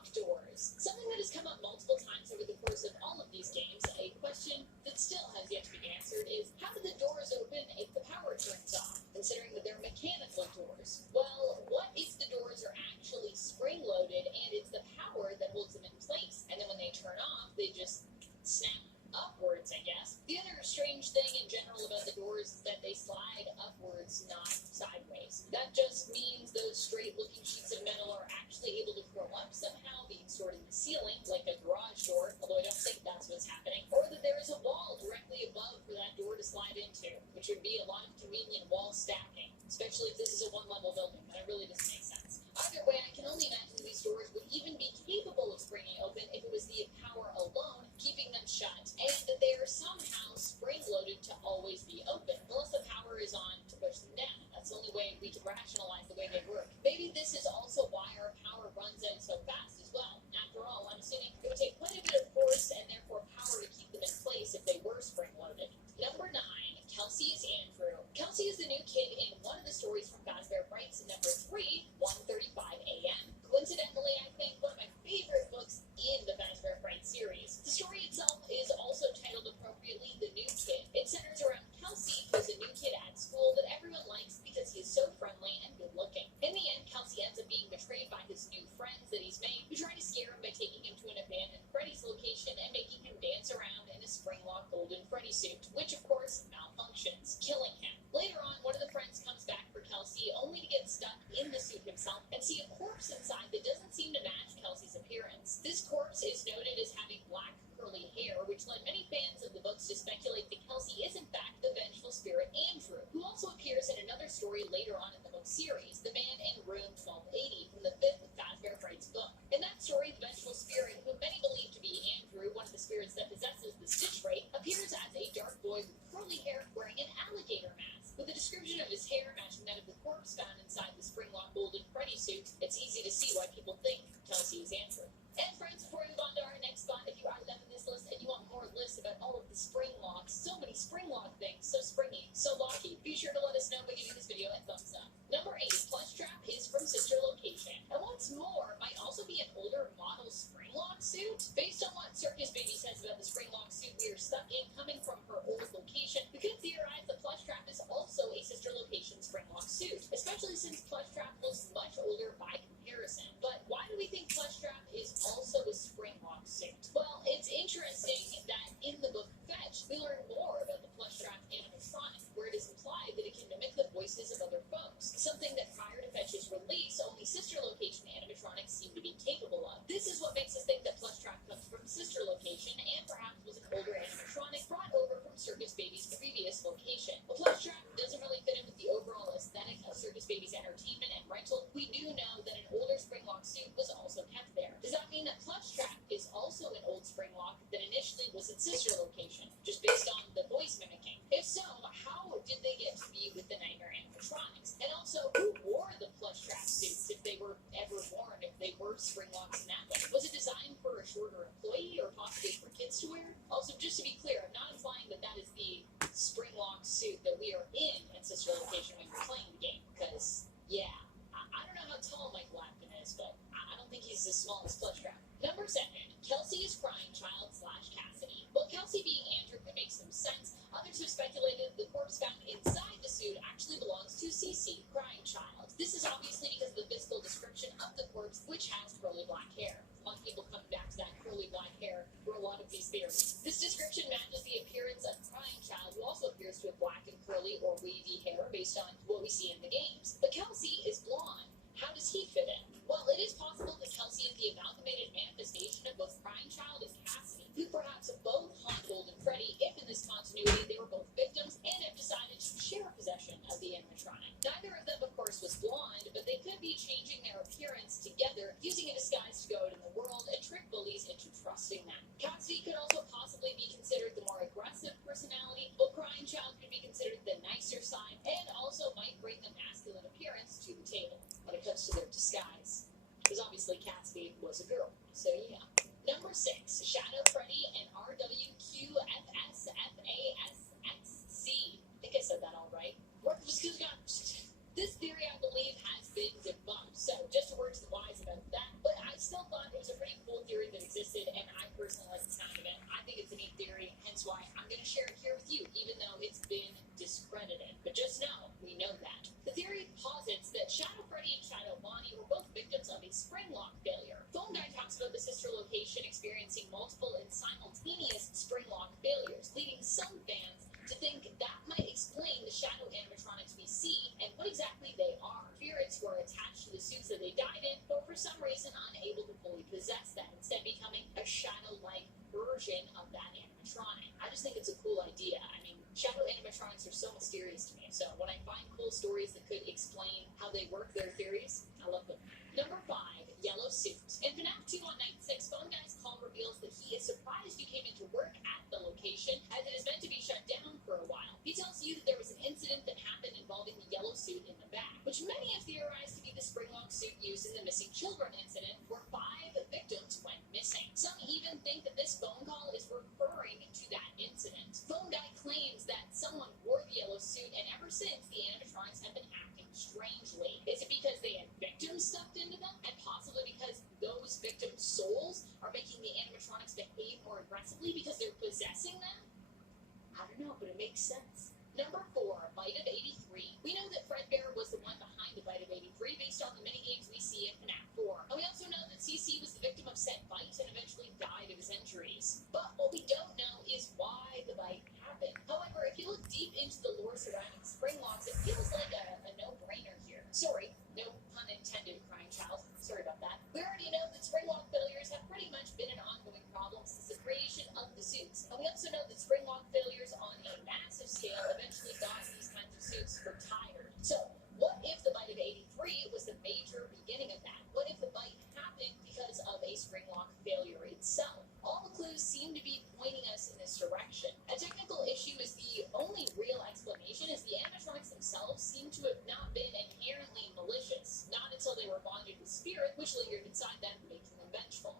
locked doors. Something that has come up multiple times over the course of all of these games, a question that still has yet to be answered, is how do the doors open if the power turns off, considering that they're mechanical doors? Well, what if the doors are actually spring-loaded and it's the power that holds them in place, and then when they turn off, they just snap upwards, I guess. The other strange thing in general about the doors is that they slide upwards, not sideways. That just means those straight-looking sheets of metal are actually able to curl up somehow, being stored in the ceiling, like a garage door, although I don't think that's what's happening, or that there is a wall directly above for that door to slide into, which would be a lot of convenient wall stacking, especially if this is a one-level building, but it really doesn't make sense. Either way, I can only imagine these doors would even be capable of springing open if it was the power alone keeping them shut, and that they are somehow spring-loaded to always be open, unless the power is on to push them down. That's the only way we can rationalize the way they work. Maybe this is also why our power runs out so fast as well. After all, I'm assuming it would take quite a bit of force and therefore power to keep them in place if they were spring-loaded. Number 9. Kelsey is Andrew. Kelsey is the new kid in one of the stories from Fazbear Frights, and number 3, 1:35 a.m. Coincidentally, I think one of my favorite books in the Fazbear Frights series. The story itself is also titled appropriately The New Kid. It centers around Kelsey, who is a new kid at school that everyone likes because he is so friendly and good-looking. In the end, Kelsey ends up being betrayed by his new friends that he's made, who try to scare him by taking him to an abandoned Freddy's location and making him dance around in a spring-lock golden Freddy suit, which of course malfunctions, killing him. Later on, one of the friends comes back for Kelsey, only to get stuck in the suit himself and see a corpse inside that doesn't seem to match Kelsey's appearance. This corpse is noted as having black curly hair, which led many fans of the books to speculate that Kelsey is in fact the vengeful spirit Andrew, who also appears in another story later on in the book series, The Man in Room 1280, from the 5th Fazbear Frights book. In that story, the vengeful spirit, who many believe to be Andrew, one of the spirits that possesses the Stitch Ray, appears as a dark boy with curly hair wearing an alligator mask. With the description of his hair matching that of the corpse found inside the spring-lock golden Freddy suit, it's easy to see why people think Kelsey is Andrew. And friends, before we move on to our next spot, if you are loving this list and you want more lists about all of the spring locks, so many spring lock things, so springy, so locky, be sure to let us know by giving this video a thumbs up. Number 8, Plush Trap is from Sister Location, and what's more, might also be an older model spring lock suit. Based on what Circus Baby says about the spring lock suit we are stuck in coming from her old location, we could theorize that Plush Trap is also a Sister Location spring lock suit, especially since Plush Trap looks much older by comparison. But why do we think Plush Trap is also a spring lock suit? Well, it's interesting that in the book Fetch, we learn more about the Plush Trap animatronic, where it is implied that it can mimic the voices of other folks, something that prior to Fetch's release, only Sister Location animatronics seem to be capable of. This is what makes us think that Plush Trap comes from Sister Location and perhaps was an older animatronic brought over from Circus Baby's previous location. The Plush Trap doesn't really fit in with the overall aesthetic of Circus Baby's entertainment and rental. We do know that an older spring lock suit was also kept there. Does that mean that Plush Trap is also an old spring lock that initially was its Sister Location, just based on the voice mimicking? If so, how did they get to be with the Nightmare animatronics? And also, who wore the Plush Trap suits if they were ever worn, if they were spring locks in that way? Was it designed for a shorter employee or possibly for kids to wear? Also, just to be clear, I'm not implying that that is the spring lock suit that we are in Sister Location when we're playing the game, because, yeah, I don't know how tall Mike Lapkin is, but I don't think he's as small as Plush Trap. Number 7, Kelsey is Crying Child / Cassidy. While Kelsey being Andrew could make some sense, others have speculated the corpse found inside the suit actually belongs to Cece, Crying Child. This is obviously because of the physical description of the corpse, which has curly black hair. A lot of people come back to that curly black hair for a lot of these theories. This description matches the appearance of Crying Child, who also appears to have black and curly or wavy hair based on what we see in the games. But Kelsey is blonde. How does he fit in? Well, it is possible that Kelsey is the amalgamated manifestation of both Crying Child and Cassidy, who perhaps both haunt Golden Freddy if in this continuity they were both victims and have decided to share possession of the animatronic. Neither of them, of course, was blonde, but they could be changing their appearance together, using a disguise to go out in the world and trick bullies into trusting them. Cassidy could also possibly be considered the more aggressive personality, while Crying Child could be considered the nicer side, and also might bring the masculine appearance to the table when it comes to their disguise. Because obviously Cassidy was a girl, so yeah. Number 6, Shadow Freddy and RWQFSFASXC. I think I said that all right. This theory, I believe, has been debunked, so just a word to the wise about that, but I still thought it was a suits that they died in, but for some reason unable to fully possess them, instead becoming a shadow-like version of that animatronic. I just think it's a cool idea. I mean, shadow animatronics are so mysterious to me, so when I find cool stories that could explain how they work, their theories, I love them. Number 5, yellow suit. In FNAF 2 on night 6, Phone Guy's call reveals that he is surprised you came into work at the location, as it is meant to be shut down for a while. He tells you that there was an incident that happened involving the yellow suit in the back, which many have theorized to be the springlock suit used in the missing children incident, where 5 victims went missing. Some even think that this phone call is referring to that incident. Phone Guy claims that someone wore the yellow suit, and ever since, the animatronics have been acting strangely. Is it because they had victims stuffed into them, and possibly because those victims' souls are making the animatronics behave more aggressively because they're possessing them? I don't know, but it makes sense. Number 4, Bite of 83. We know that Fredbear was the one behind the Bite of 83 based on the minigames we see in FNAF 4. And we also know that CC was the victim of said bite and eventually died of his injuries. But what we don't know is why the bite happened. However, if you look deep into the lore surrounding springlocks, it feels like a no-brainer here. Sorry, no pun intended, crying child. Sorry about that. We already know that springlock failures have pretty much been an ongoing problem since the creation of the suits. And we also know that springlock failures on a massive scale eventually got these kinds of suits retired. So, what if the Bite of 83 was the major beginning of that? What if the bite happened because of a springlock failure itself? All the clues seem to be pointing us in this direction. A technical issue is the only real explanation, as the animatronics themselves seem to have not been inherently malicious, not until they were bonded with spirit, which lingered inside